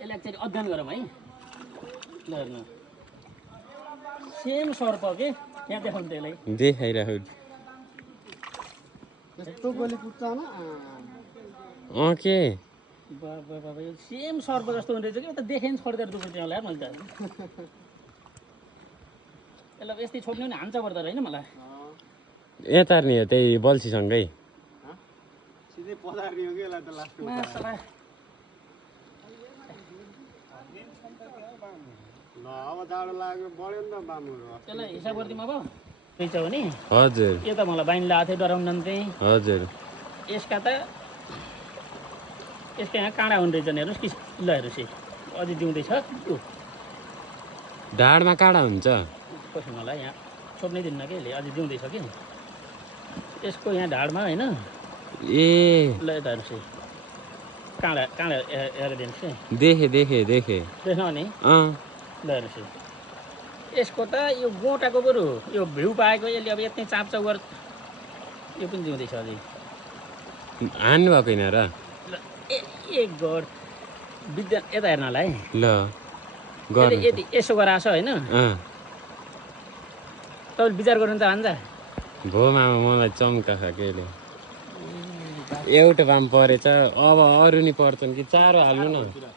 यसलाई चाहिँ अध्ययन गरौँ है। ल हेर्नु सेम सर्प के यहाँ देखाउनु त्यसलाई देखाइराखौ यस्तो गोली पुग्छ न के बाबा बाबा यो सेम सर्प जस्तो हुँदैछ कि त देखेन छोड्दै दुख्छ त्यसलाई मैले त यसलाई यस्तै छोड्नु नि हान्छ पर्दो होइन मलाई यता नि त्यही बल्छीसँगै सिधै पसार्ने हो कि यसलाई त लास्टमा मासला ल अब जाडो लाग्यो बढ्यो नि त बामुहरू त्यसलाई हिसाब गरिदिउँ अब रहेछ भने हजुर यो त मलाई बाइन लगाएको थियो डराउन चाहिँ हजुर यसका त यसका यहाँ काँडा हुने रहेछ नि हेर्नुहोस् कि ल हेर्नुहोस् है अझै दिउँदैछ ऊ ढाडमा काँडा हुन्छ कसो मलाई यहाँ छोप्नै दिन्न कि यसले अझै दिउँदैछ कि यसको यहाँ ढाडमा होइन ए ल यता हेर्नुहोस् है काँडा काँडा हेरेर दिनुहोस् है देखे देखे देखे देख्न नि ल हेर्नुहोस् है यसको त यो गोटाको बरु यो भ्यू पाएको यसले अब यति चापचाप गर यो पनि जिउँदैछ अझै हान्नु भएको होइन र ल एक गड विद्या यता हेर्नलाई ल गर्नु यति यसो गराएको छ होइन तपाईँले विचार गर्नु त हान्छ भो मामा मलाई चम्का छ केले एउटा बाम परेछ अब अरू नि पर्छन् कि चारो हाल्नु न